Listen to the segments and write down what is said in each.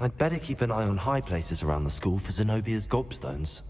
I'd better keep an eye on high places around the school for Zenobia's gobstones.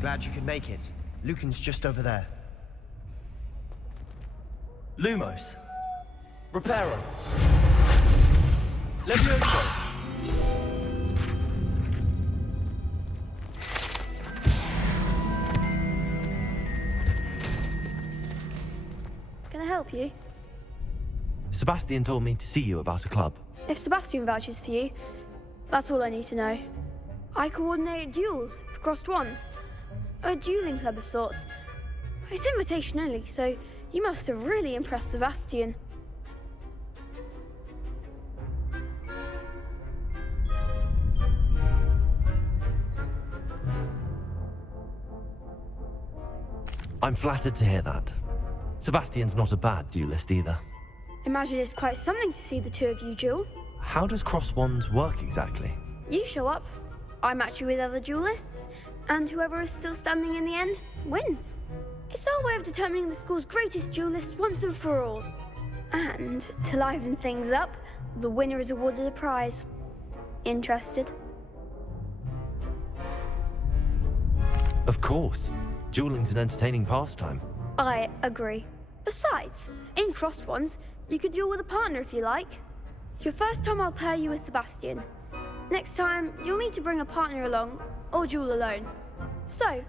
Glad you could make it. Lucan's just over there. Lumos. Reparo. Levioso. Can I help you? Sebastian told me to see you about a club. If Sebastian vouches for you, that's all I need to know. I coordinate duels for crossed wands. A dueling club of sorts. It's invitation only, so you must have really impressed Sebastian. I'm flattered to hear that. Sebastian's not a bad duelist either. Imagine it's quite something to see the two of you duel. How does cross wands work exactly? You show up, I match you with other duelists, and whoever is still standing in the end wins. It's our way of determining the school's greatest duelist once and for all. And to liven things up, the winner is awarded a prize. Interested? Of course. Dueling's an entertaining pastime. I agree. Besides, in crossed ones, you can duel with a partner if you like. Your first time I'll pair you with Sebastian. Next time, you'll need to bring a partner along, or duel alone. So,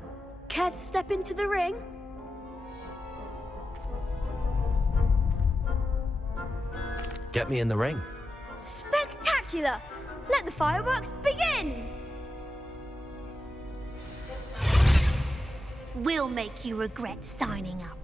care to step into the ring? Get me in the ring. Spectacular! Let the fireworks begin! We'll make you regret signing up.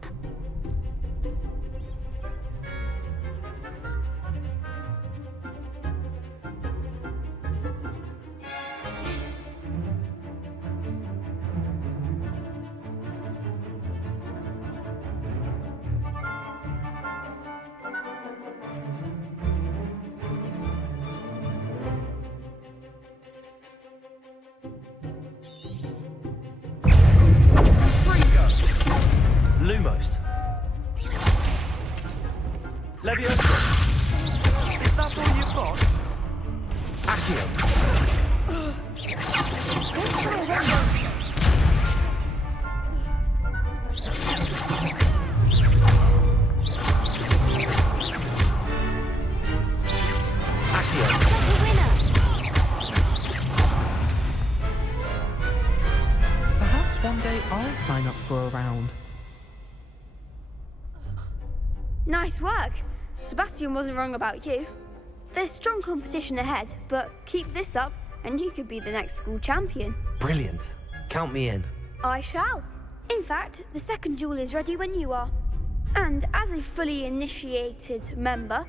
Lumos. Levioso. Is that all you've got? Accio. Perhaps one day I'll sign up for a round. Nice work. Sebastian wasn't wrong about you. There's strong competition ahead, but keep this up and you could be the next school champion. Brilliant. Count me in. I shall. In fact, the second duel is ready when you are. And as a fully initiated member,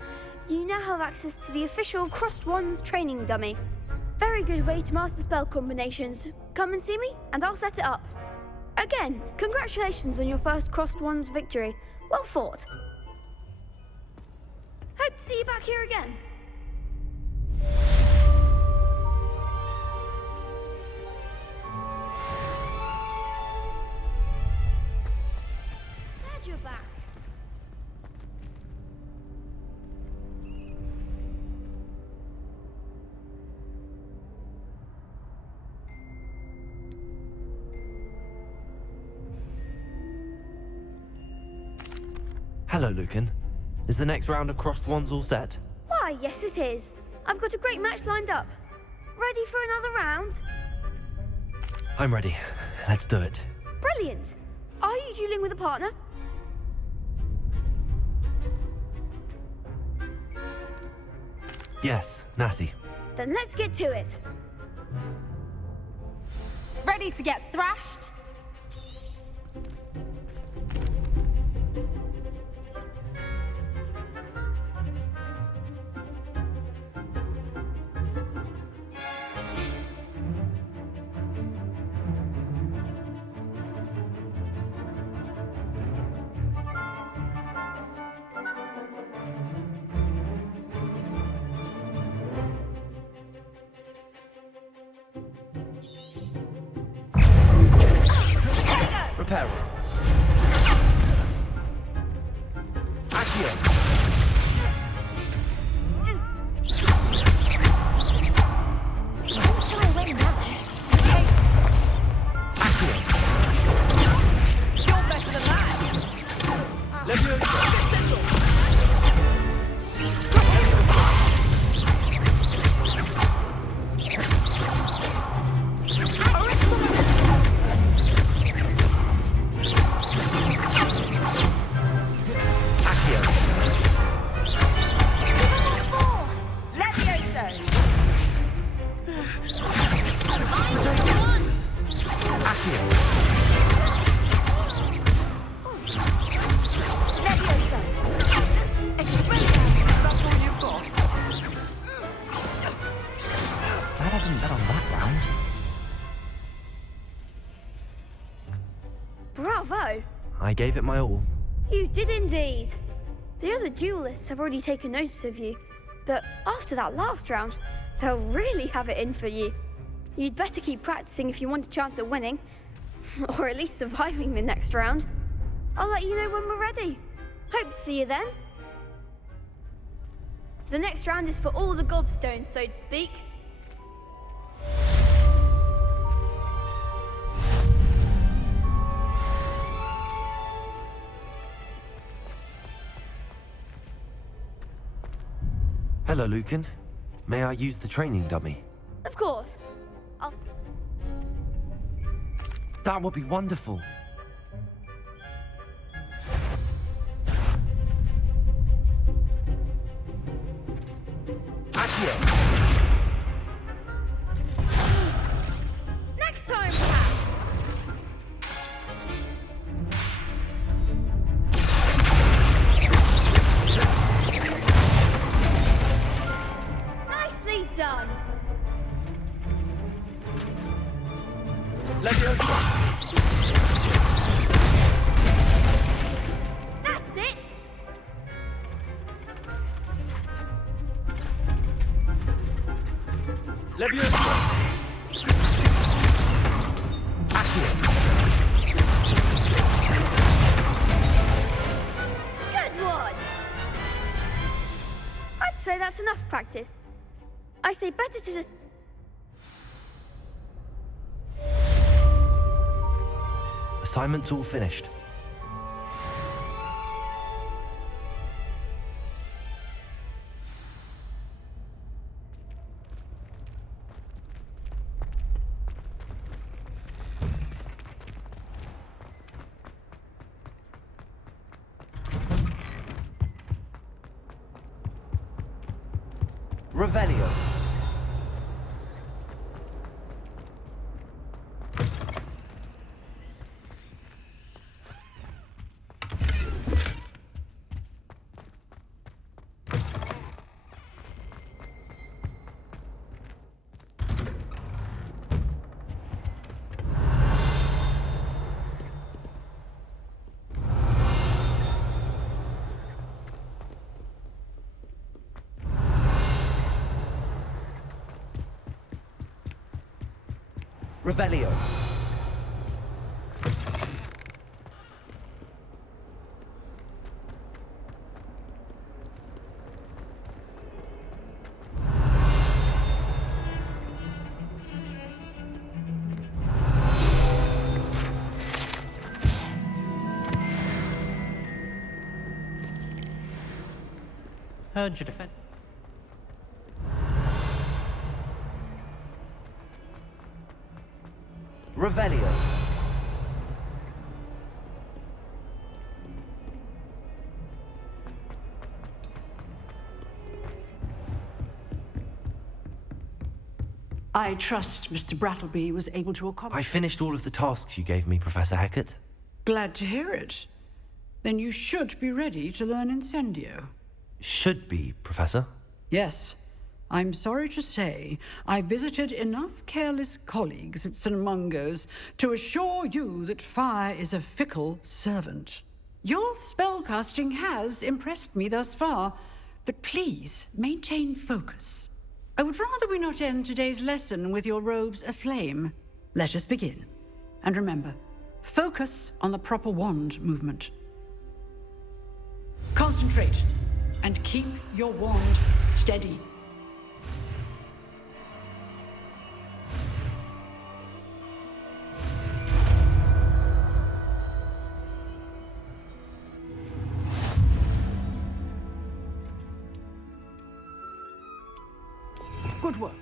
you now have access to the official Crossed Wands training dummy. Very good way to master spell combinations. Come and see me and I'll set it up. Again, congratulations on your first Crossed Wands victory. Well fought. Hope to see you back here again. Glad you're back. Hello, Lucan. Is the next round of crossed wands all set? Why, yes it is. I've got a great match lined up. Ready for another round? I'm ready. Let's do it. Brilliant. Are you dueling with a partner? Yes, Natty. Then let's get to it. Ready to get thrashed? Reparo. Accio. Try away now. Accio. You're better than that! Leviosa. Accio. Levioso! Accio. Levioso! That's all you've got. Glad I didn't bet on that round. Bravo. I gave it my all. You did indeed. The other duelists have already taken notice of you, but after that last round, they'll really have it in for you. You'd better keep practicing if you want a chance at winning, or at least surviving the next round. I'll let you know when we're ready. Hope to see you then. The next round is for all the gobstones, so to speak. Hello, Lucan. May I use the training dummy? Of course. That would be wonderful. Accio. Next time, perhaps. Nicely done. Leviosa. That's it. Leviosa. Accio. Good one. I'd say that's enough practice. I say better to just... Assignment's all finished. Revelio. Revelio. Heard your defense. Revelio. I trust Mr. Brattleby was able to I accomplish. finished all of the tasks you gave me, Professor Hackett. Glad to hear it. Then you should be ready to learn Incendio. Should be, Professor. Yes. I'm sorry to say, I visited enough careless colleagues at St. Mungo's to assure you that fire is a fickle servant. Your spellcasting has impressed me thus far, but please maintain focus. I would rather we not end today's lesson with your robes aflame. Let us begin. And remember, focus on the proper wand movement. Concentrate and keep your wand steady. Good work.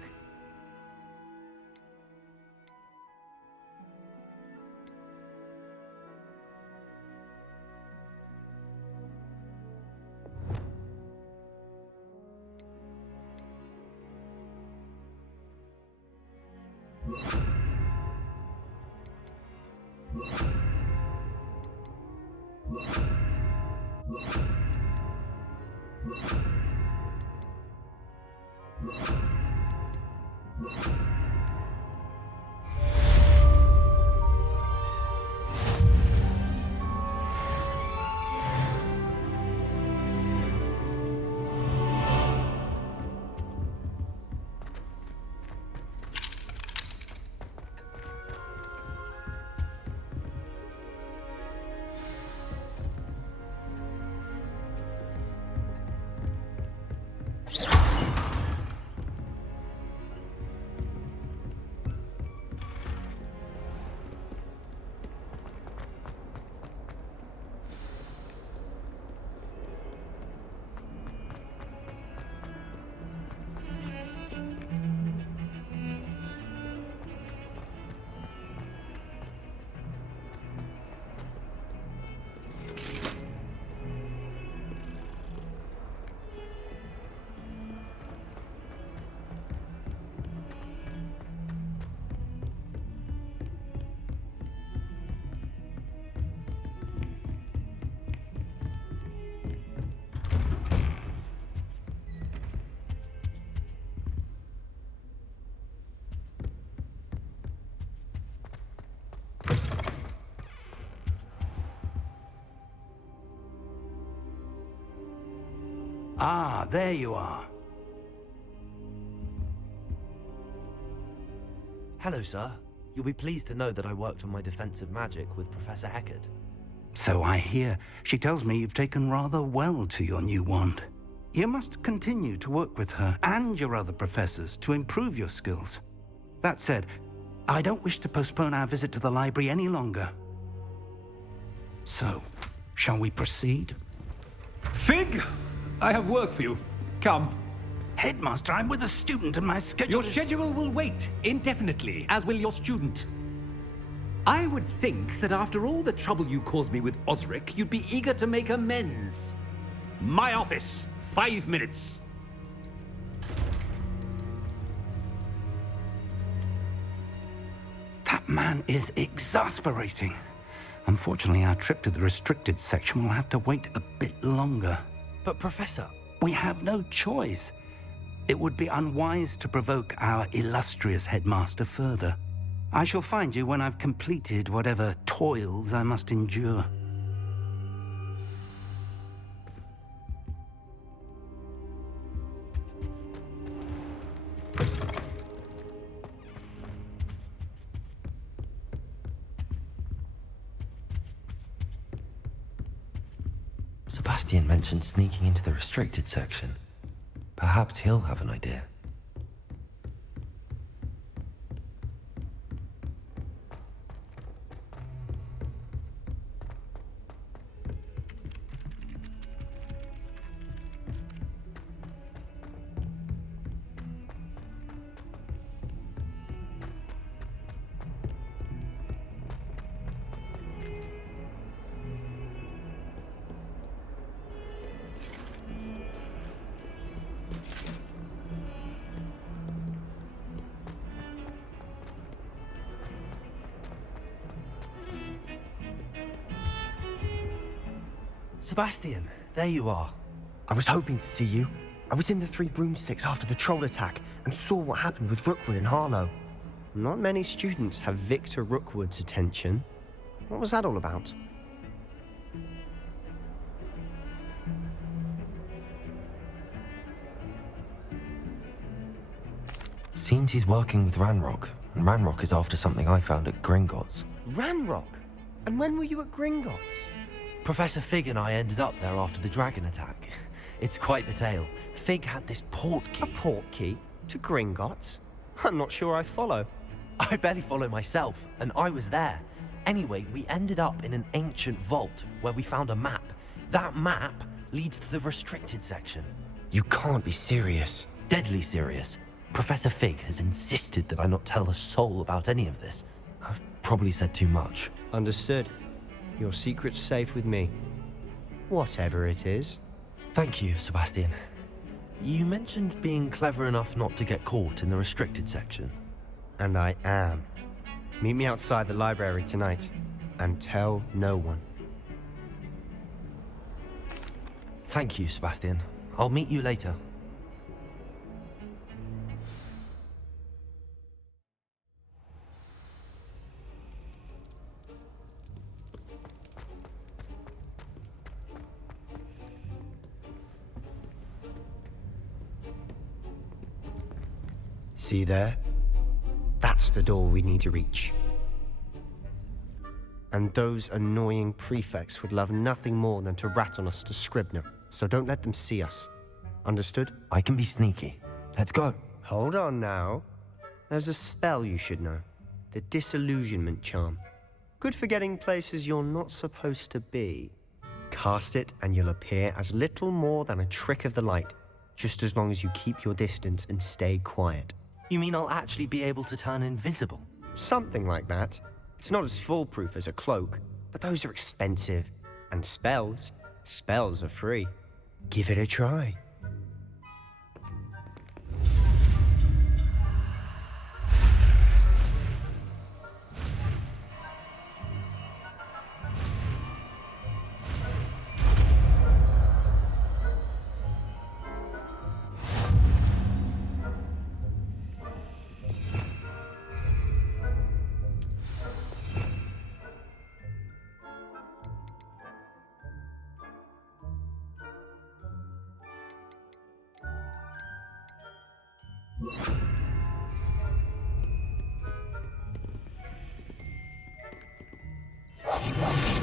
Ah, there you are. Hello, sir. You'll be pleased to know that I worked on my defensive magic with Professor Hackett. So I hear. She tells me you've taken rather well to your new wand. You must continue to work with her and your other professors to improve your skills. That said, I don't wish to postpone our visit to the library any longer. So, shall we proceed? Fig! I have work for you. Come. Headmaster, I'm with a student and my schedule Your is... schedule will wait indefinitely, as will your student. I would think that after all the trouble you caused me with Osric, you'd be eager to make amends. My office, 5 minutes. That man is exasperating. Unfortunately, our trip to the restricted section will have to wait a bit longer. But, Professor... We have no choice. It would be unwise to provoke our illustrious headmaster further. I shall find you when I've completed whatever toils I must endure. Sebastian mentioned sneaking into the restricted section. Perhaps he'll have an idea. Sebastian, there you are. I was hoping to see you. I was in the Three Broomsticks after the troll attack and saw what happened with Rookwood and Harlow. Not many students have Victor Rookwood's attention. What was that all about? Seems he's working with Ranrock, and Ranrock is after something I found at Gringotts. Ranrock? And when were you at Gringotts? Professor Fig and I ended up there after the dragon attack. It's quite the tale. Fig had this port key. A port key? To Gringotts? I'm not sure I follow. I barely follow myself, and I was there. Anyway, we ended up in an ancient vault where we found a map. That map leads to the restricted section. You can't be serious. Deadly serious. Professor Fig has insisted that I not tell a soul about any of this. I've probably said too much. Understood. Your secret's safe with me. Whatever it is. Thank you, Sebastian. You mentioned being clever enough not to get caught in the restricted section. And I am. Meet me outside the library tonight, and tell no one. Thank you, Sebastian. I'll meet you later. See there? That's the door we need to reach. And those annoying prefects would love nothing more than to rat on us to Scribner, so don't let them see us. Understood? I can be sneaky. Let's go. Hold on now. There's a spell you should know. The Disillusionment Charm. Good for getting places you're not supposed to be. Cast it and you'll appear as little more than a trick of the light, just as long as you keep your distance and stay quiet. You mean I'll actually be able to turn invisible? Something like that. It's not as foolproof as a cloak, but those are expensive. And spells are free. Give it a try.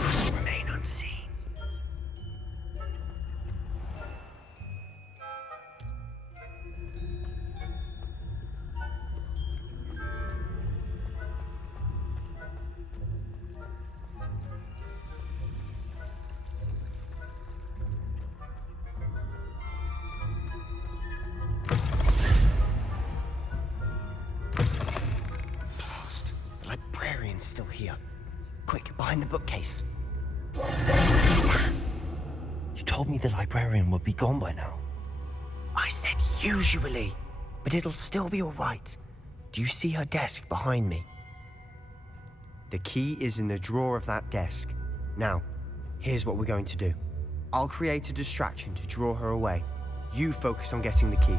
Must remain unseen. Blast. The librarian's still here. Quick, behind the bookcase. You told me the librarian would be gone by now. I said usually, but it'll still be all right. Do you see her desk behind me? The key is in the drawer of that desk. Now, here's what we're going to do. I'll create a distraction to draw her away. You focus on getting the key.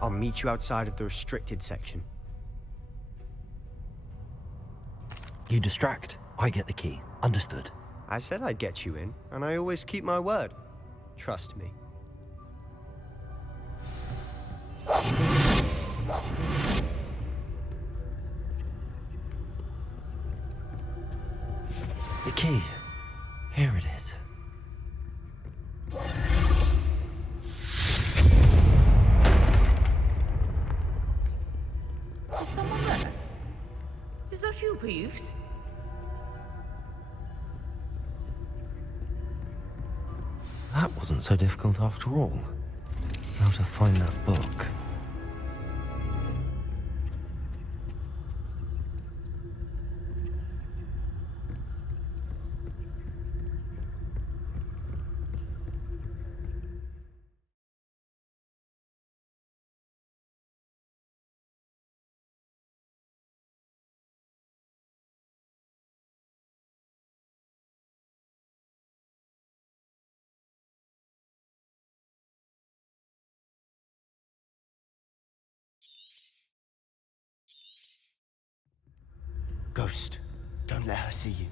I'll meet you outside of the restricted section. You distract. I get the key. Understood. I said I'd get you in, and I always keep my word. Trust me. The key. Here it is. Is someone there? Is that you, Peeves? That wasn't so difficult after all. How to find that book. Ghost, don't let her see you.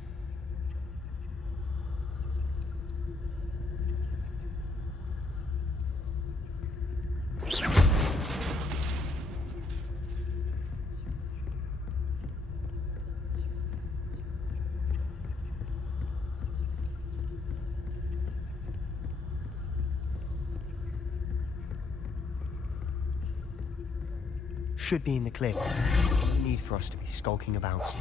Should be in the clear. There's no need for us to be skulking about.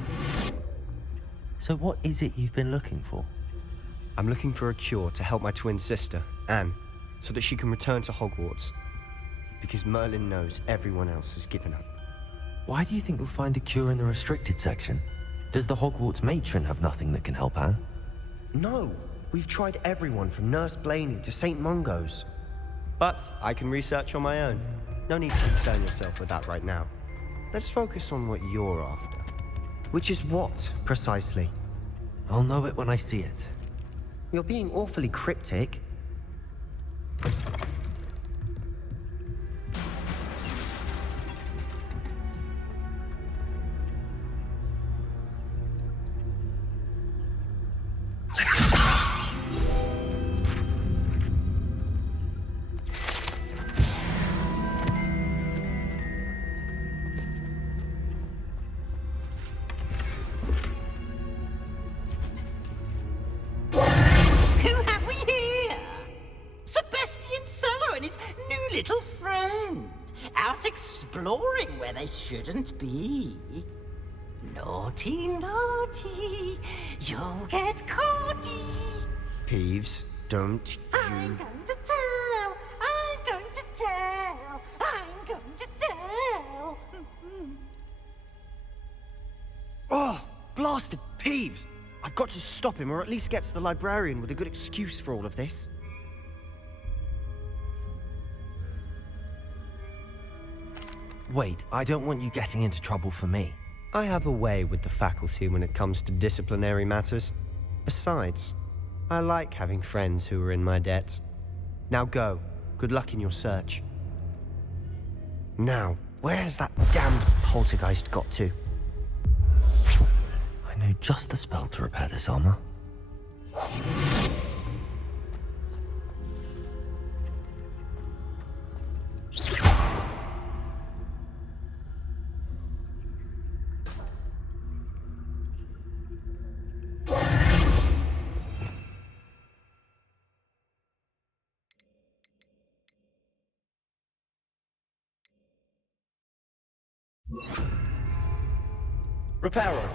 So what is it you've been looking for? I'm looking for a cure to help my twin sister, Anne, so that she can return to Hogwarts. Because Merlin knows everyone else has given up. Why do you think you'll find a cure in the restricted section? Does the Hogwarts matron have nothing that can help Anne? No, we've tried everyone from Nurse Blaney to St. Mungo's. But I can research on my own. No need to concern yourself with that right now. Let's focus on what you're after. Which is what, precisely? I'll know it when I see it. You're being awfully cryptic. Exploring where they shouldn't be. Naughty, naughty, you'll get caughty. Peeves, don't you... I'm going to tell, I'm going to tell, I'm going to tell. Oh, blasted Peeves! I've got to stop him, or at least get to the librarian with a good excuse for all of this. Wait, I don't want you getting into trouble for me. I have a way with the faculty when it comes to disciplinary matters. Besides, I like having friends who are in my debt. Now go. Good luck in your search. Now, where's that damned poltergeist got to? I know just the spell to repair this armor. Repairer.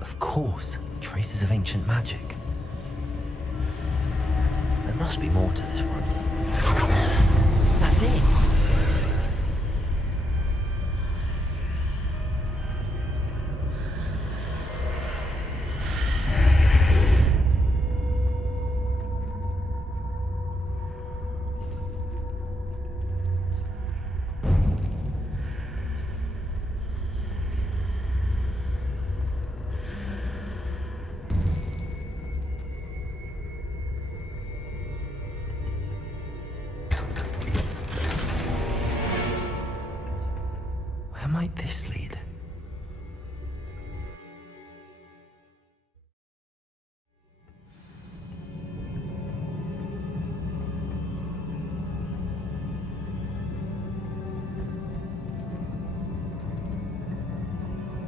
Of course, traces of ancient magic. There must be more to this room. That's it! Where might this lead?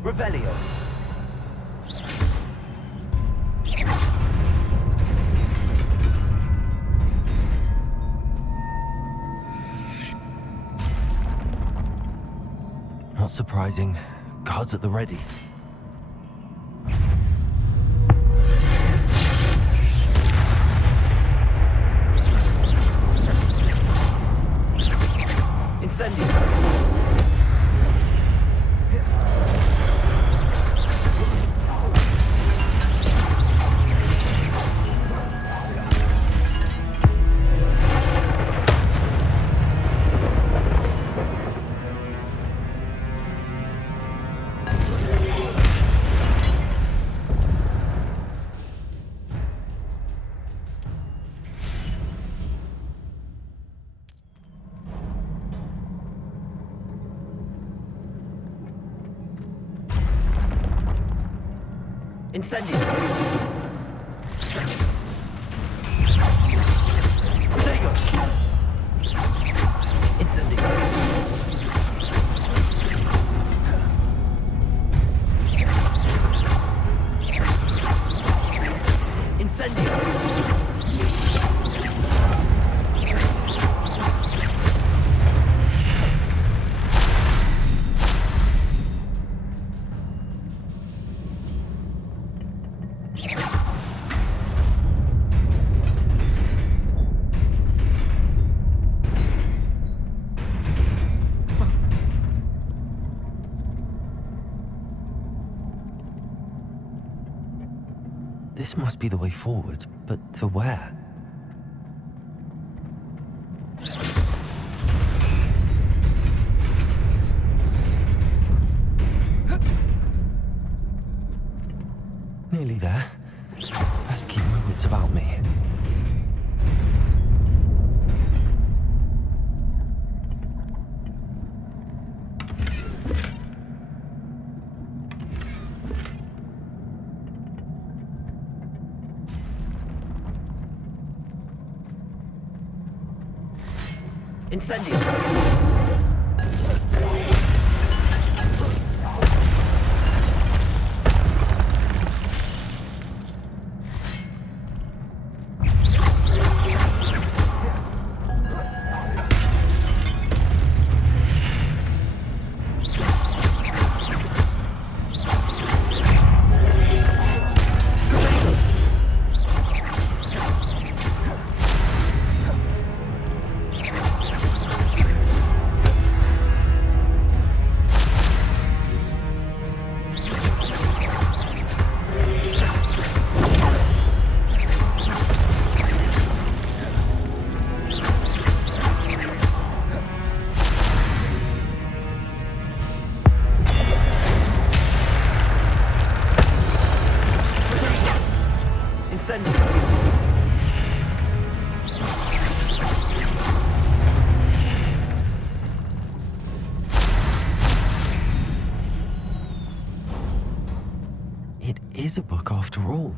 Revelio. Not surprising. Guards at the ready. Incendio. Incendio! Protego! Incendio! Incendio! This must be the way forward, but to where? Nearly there. Best keep my wits about me. Incendio! It is a book after all.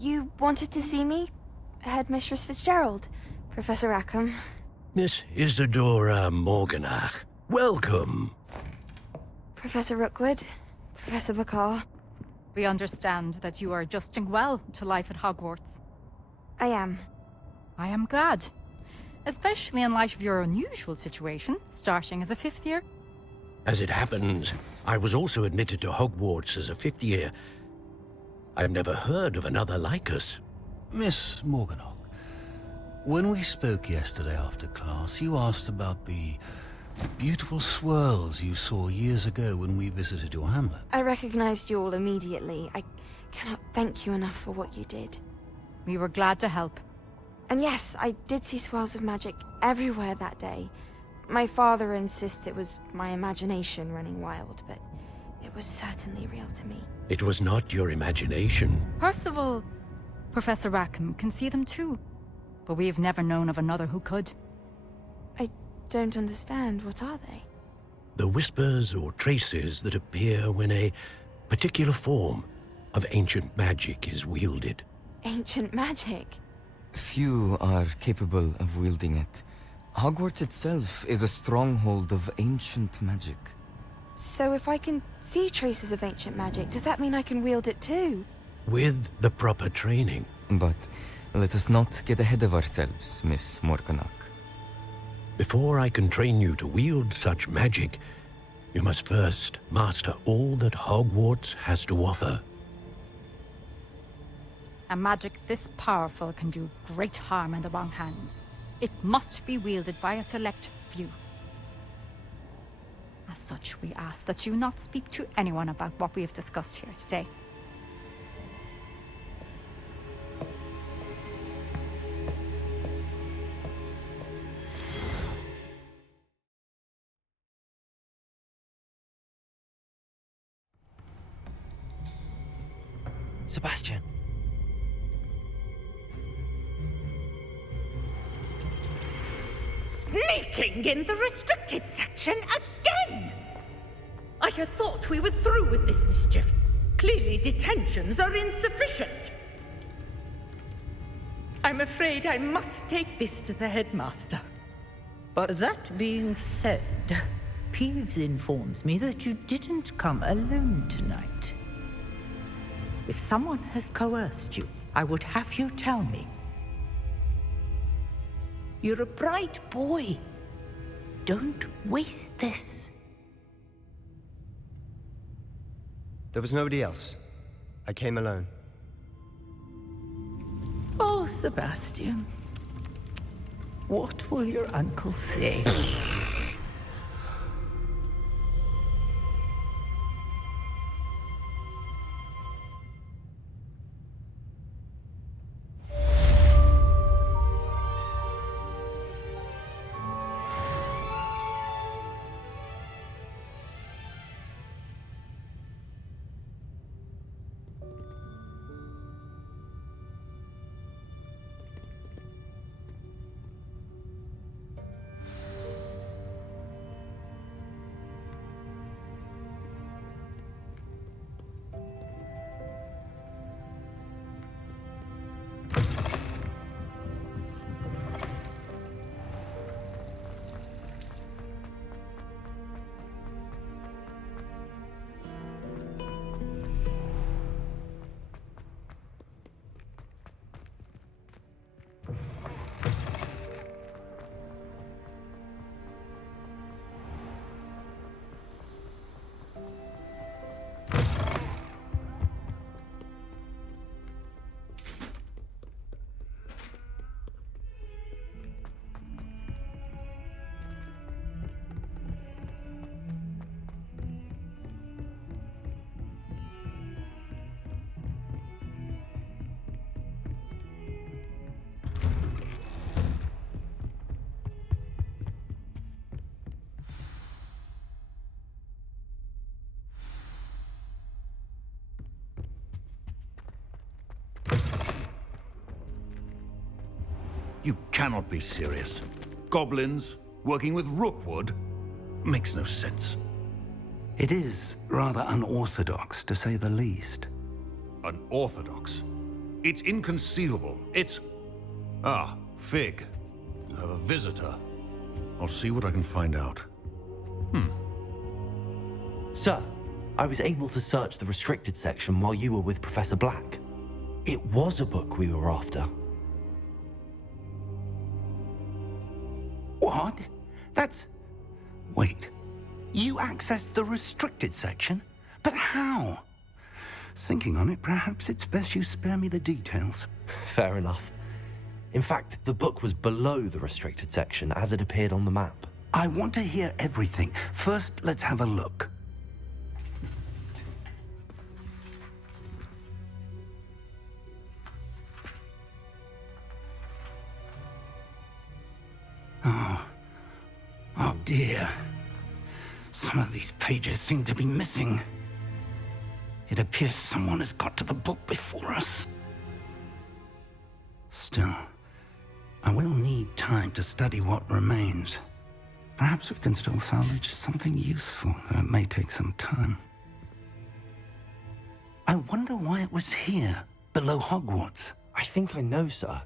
You wanted to see me? Headmistress Fitzgerald, Professor Rackham. Miss Isadora Morganach, welcome. Professor Rookwood, Professor Bakar. We understand that you are adjusting well to life at Hogwarts. I am. I am glad. Especially in light of your unusual situation, starting as a 5th year. As it happens, I was also admitted to Hogwarts as a 5th year. I've never heard of another like us. Miss Morganach, when we spoke yesterday after class, you asked about the beautiful swirls you saw years ago when we visited your hamlet. I recognized you all immediately. I cannot thank you enough for what you did. We were glad to help. And yes, I did see swirls of magic everywhere that day. My father insists it was my imagination running wild, but it was certainly real to me. It was not your imagination. Percival, Professor Rackham can see them too. But we've never known of another who could. I don't understand. What are they? The whispers or traces that appear when a particular form of ancient magic is wielded. Ancient magic? Few are capable of wielding it. Hogwarts itself is a stronghold of ancient magic. So if I can see traces of ancient magic, does that mean I can wield it too? With the proper training. But let us not get ahead of ourselves, Miss Morganach. Before I can train you to wield such magic, you must first master all that Hogwarts has to offer. A magic this powerful can do great harm in the wrong hands. It must be wielded by a select few. As such, we ask that you not speak to anyone about what we have discussed here today. Sebastian. Sneaking in the restricted section again! I had thought we were through with this mischief. Clearly detentions are insufficient. I'm afraid I must take this to the headmaster. But that being said, Peeves informs me that you didn't come alone tonight. If someone has coerced you, I would have you tell me. You're a bright boy. Don't waste this. There was nobody else. I came alone. Oh, Sebastian. What will your uncle say? You cannot be serious. Goblins working with Rookwood? Makes no sense. It is rather unorthodox, to say the least. Unorthodox? It's inconceivable. It's... Ah, Fig. You have a visitor. I'll see what I can find out. Sir, I was able to search the restricted section while you were with Professor Black. It was a book we were after. What? That's... Wait. You accessed the restricted section? But how? Thinking on it, perhaps it's best you spare me the details. Fair enough. In fact, the book was below the restricted section as it appeared on the map. I want to hear everything. First, let's have a look. Oh dear. Some of these pages seem to be missing. It appears someone has got to the book before us. Still, I will need time to study what remains. Perhaps we can still salvage something useful, though it may take some time. I wonder why it was here, below Hogwarts. I think I know, sir.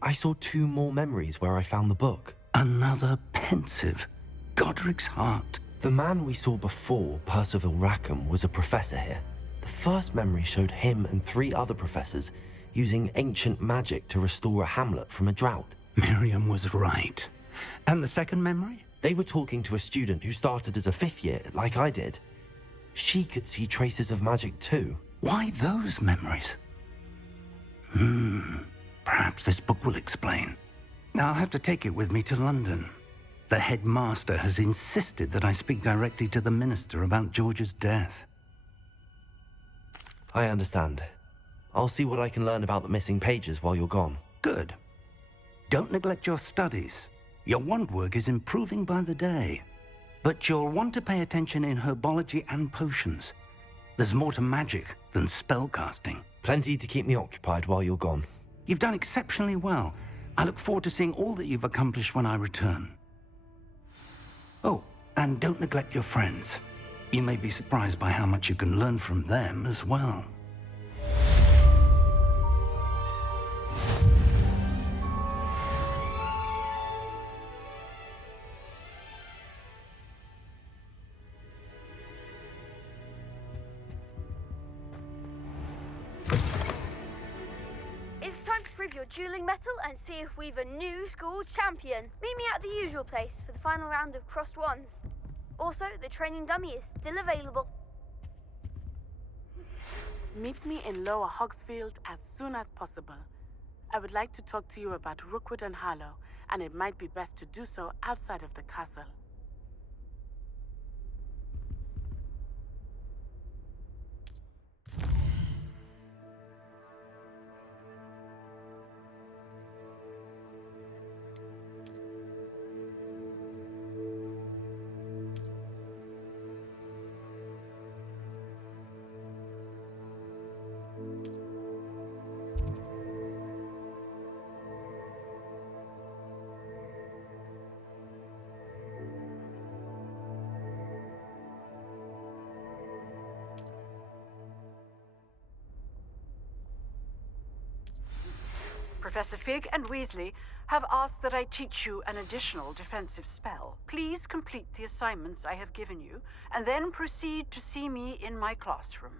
I saw 2 more memories where I found the book. Another pensive. Godric's heart. The man we saw before, Percival Rackham, was a professor here. The first memory showed him and 3 other professors using ancient magic to restore a hamlet from a drought. Miriam was right. And the second memory? They were talking to a student who started as a 5th year, like I did. She could see traces of magic too. Why those memories? Perhaps this book will explain. I'll have to take it with me to London. The headmaster has insisted that I speak directly to the minister about George's death. I understand. I'll see what I can learn about the missing pages while you're gone. Good. Don't neglect your studies. Your wand work is improving by the day. But you'll want to pay attention in herbology and potions. There's more to magic than spellcasting. Plenty to keep me occupied while you're gone. You've done exceptionally well. I look forward to seeing all that you've accomplished when I return. Oh, and don't neglect your friends. You may be surprised by how much you can learn from them as well. It's time to prove your dueling mettle and see if we've a new school champion. Meet me at the usual place for the final round of crossed wands. Also, the training dummy is still available. Meet me in Lower Hogsfield as soon as possible. I would like to talk to you about Rookwood and Harlow, and it might be best to do so outside of the castle. Professor Fig and Weasley have asked that I teach you an additional defensive spell. Please complete the assignments I have given you, and then proceed to see me in my classroom.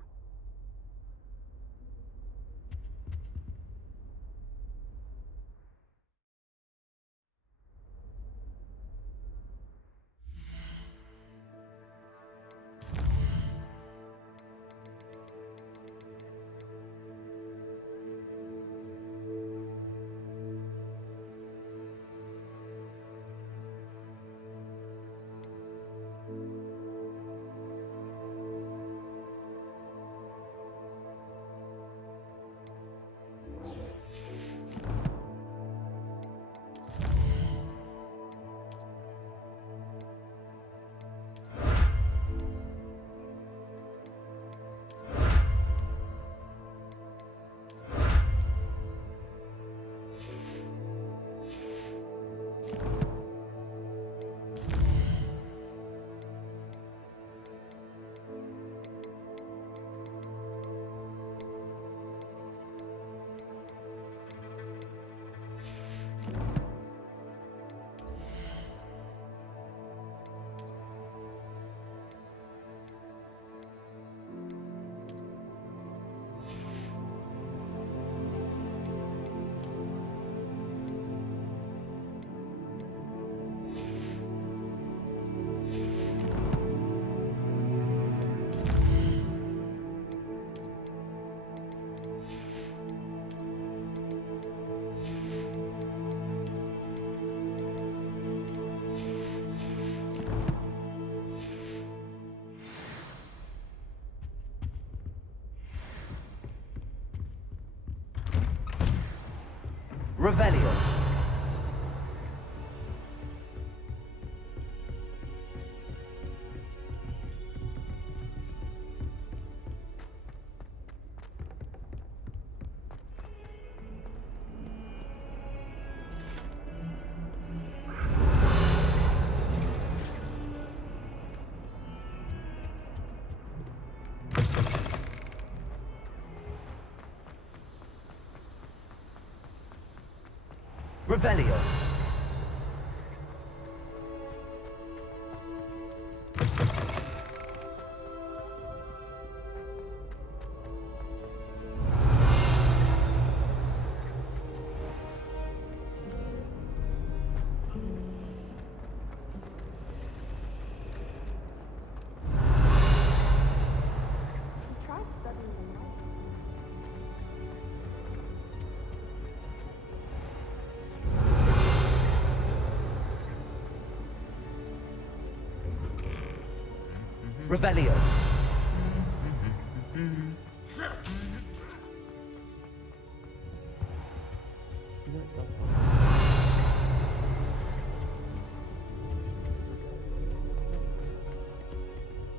Revelio. Revelio. Revelio.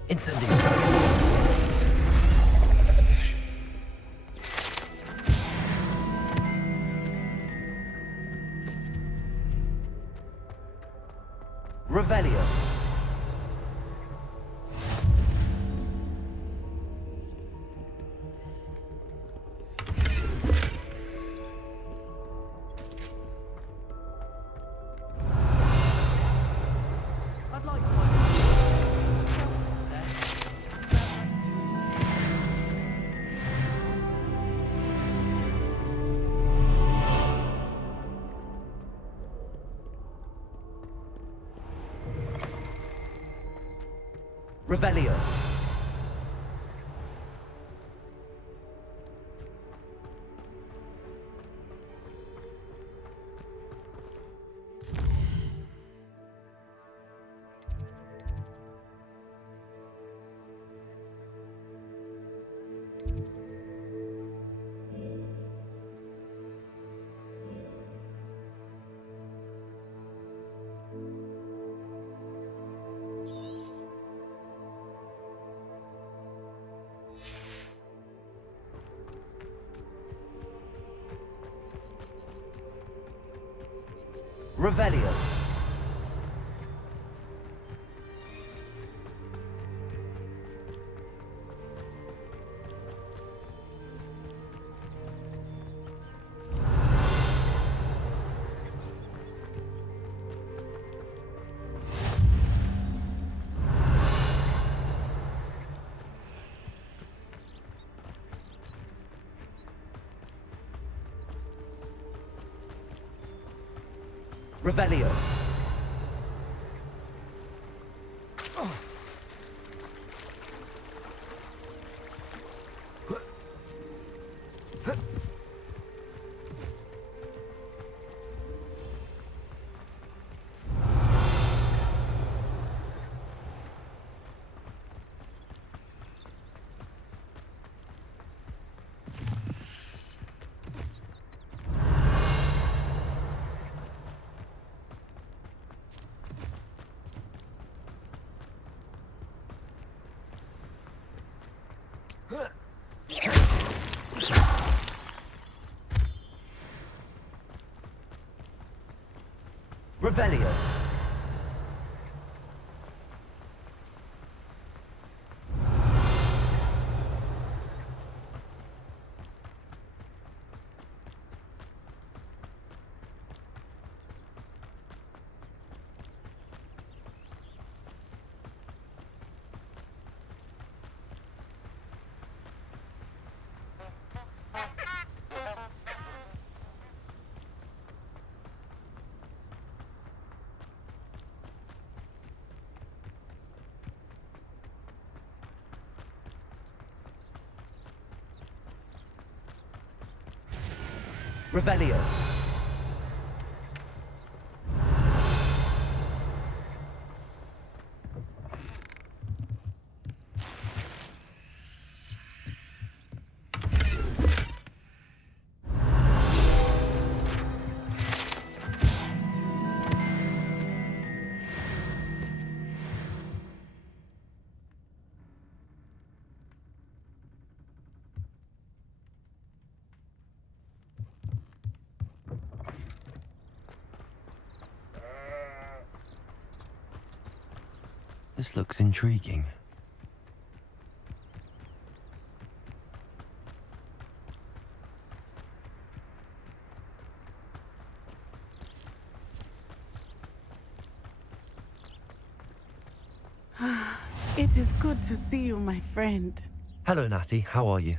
Incendio. Revelio. Revelio. Revelio. Revelio. Revelio. Revelio. This looks intriguing. It is good to see you, my friend. Hello, Natty. How are you?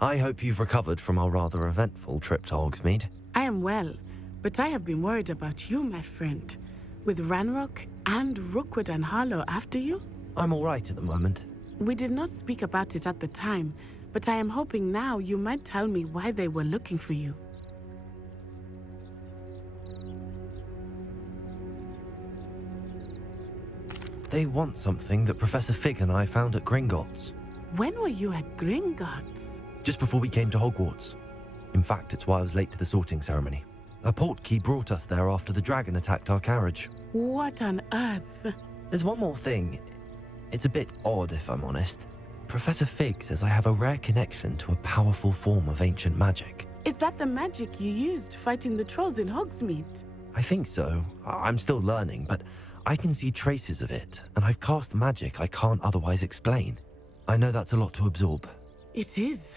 I hope you've recovered from our rather eventful trip to Hogsmeade. I am well, but I have been worried about you, my friend. With Ranrock and Rookwood and Harlow after you? I'm all right at the moment. We did not speak about it at the time, but I am hoping now you might tell me why they were looking for you. They want something that Professor Fig and I found at Gringotts. When were you at Gringotts? Just before we came to Hogwarts. In fact, it's why I was late to the sorting ceremony. A portkey brought us there after the dragon attacked our carriage. What on earth? There's one more thing. It's a bit odd, if I'm honest. Professor Fig says I have a rare connection to a powerful form of ancient magic. Is that the magic you used fighting the trolls in Hogsmeade? I think so. I'm still learning, but I can see traces of it, and I've cast magic I can't otherwise explain. I know that's a lot to absorb. It is.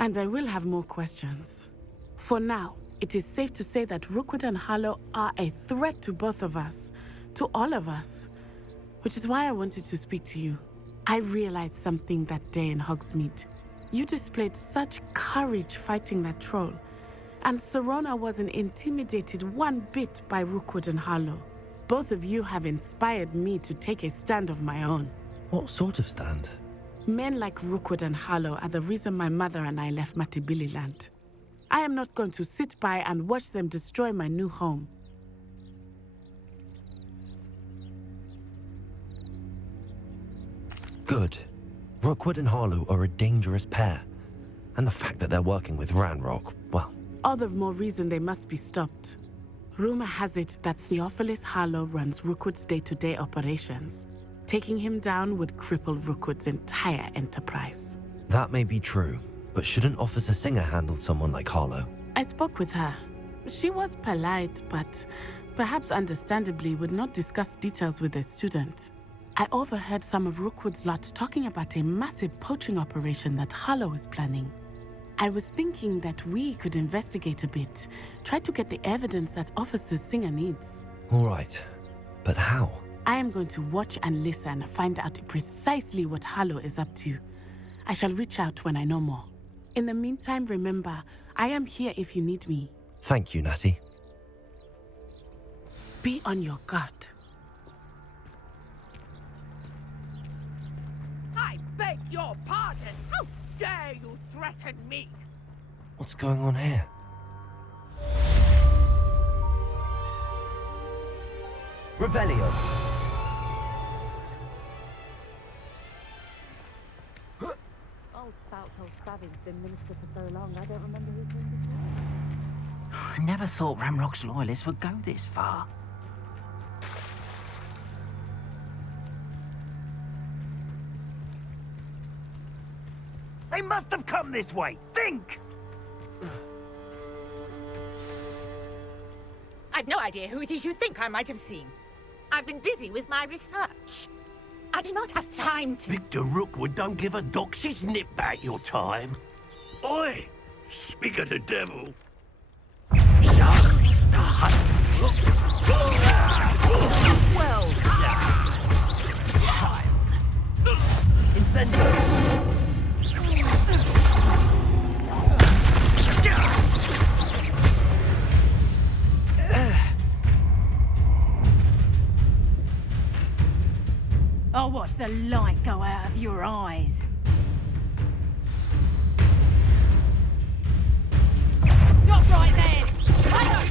And I will have more questions. For now, it is safe to say that Rookwood and Harlow are a threat to both of us, to all of us. Which is why I wanted to speak to you. I realized something that day in Hogsmeade. You displayed such courage fighting that troll, and Serona wasn't intimidated one bit by Rookwood and Harlow. Both of you have inspired me to take a stand of my own. What sort of stand? Men like Rookwood and Harlow are the reason my mother and I left Matibili land. I am not going to sit by and watch them destroy my new home. Good. Rookwood and Harlow are a dangerous pair. And the fact that they're working with Ranrock, well... All the more reason they must be stopped. Rumor has it that Theophilus Harlow runs Rookwood's day-to-day operations. Taking him down would cripple Rookwood's entire enterprise. That may be true, but shouldn't Officer Singer handle someone like Harlow? I spoke with her. She was polite, but perhaps understandably would not discuss details with a student. I overheard some of Rookwood's lot talking about a massive poaching operation that Harlow is planning. I was thinking that we could investigate a bit, try to get the evidence that Officer Singer needs. All right, but how? I am going to watch and listen, find out precisely what Harlow is up to. I shall reach out when I know more. In the meantime, remember, I am here if you need me. Thank you, Natty. Be on your guard. I beg your pardon! How dare you threaten me? What's going on here? Revelio! Old Spout-Told Spavin's been minister for so long, I don't remember who came before. I never thought Ramrock's loyalists would go this far. They must have come this way! Think! I've no idea who it is you think I might have seen. I've been busy with my research. I do not have time to... Victor Rookwood don't give a doxy's nip back your time. Oi! Speak of the devil. Well done, child. Incendio. I'll watch the light go out of your eyes. Stop right there! Hang on,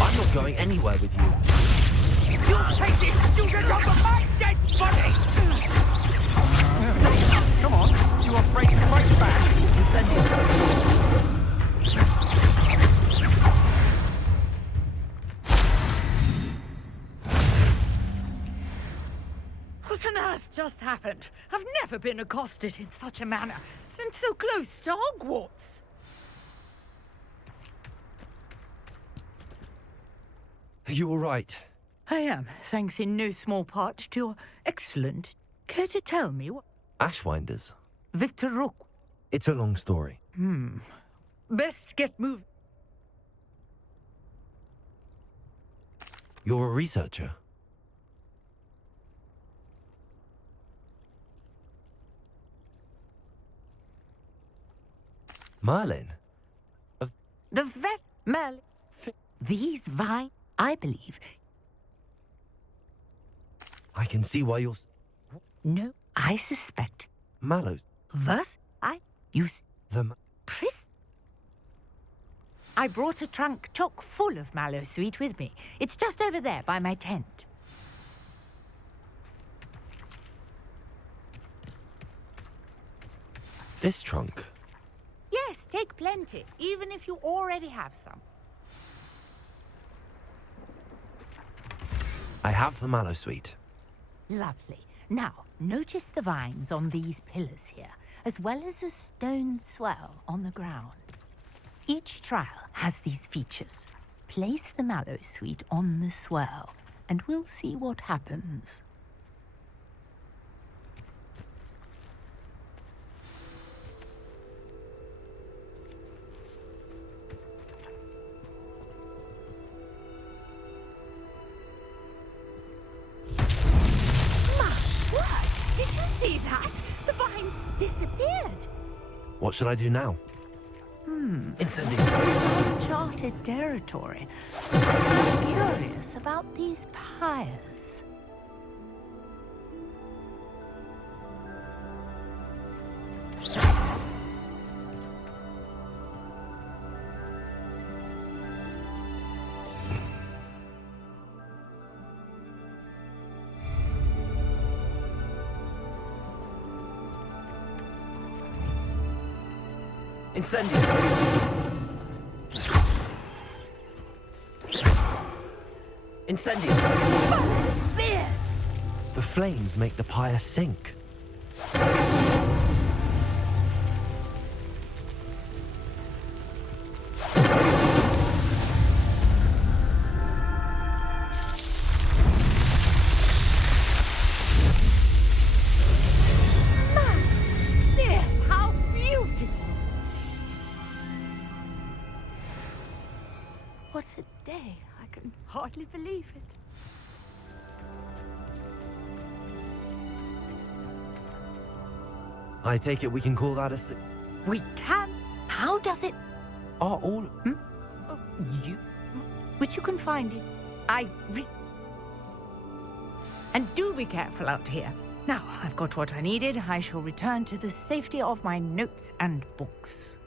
I'm not going anywhere with you. You'll take this student off of my dead body! Come on, too afraid to fight back. Incendio. What on earth just happened? I've never been accosted in such a manner, and so close to Hogwarts. Are you all right? I am, thanks in no small part to your excellent. Care to tell me what? Ashwinders. Victor Rook. It's a long story. Best get moving. You're a researcher. Merlin? The vet Merlin. These vines, I believe. I can see why you're... No, I suspect. Mallows. Thus, I use The... I brought a trunk chock full of mallow sweet with me. It's just over there by my tent. This trunk? Yes, take plenty, even if you already have some. I have the mallow sweet. Lovely. Now, notice the vines on these pillars here, as well as a stone swell on the ground. Each trial has these features. Place the mallow sweet on the swell, and we'll see what happens. Did you see that? The vines disappeared. What should I do now? This is uncharted territory. I'm curious about these pyres. Incendio! Incendio! The flames make the pyre sink. How beautiful! What a day. I can hardly believe it. I take it we can call that a... We can? How does it? Are all... Which you can find in... And do be careful out here. Now, I've got what I needed. I shall return to the safety of my notes and books.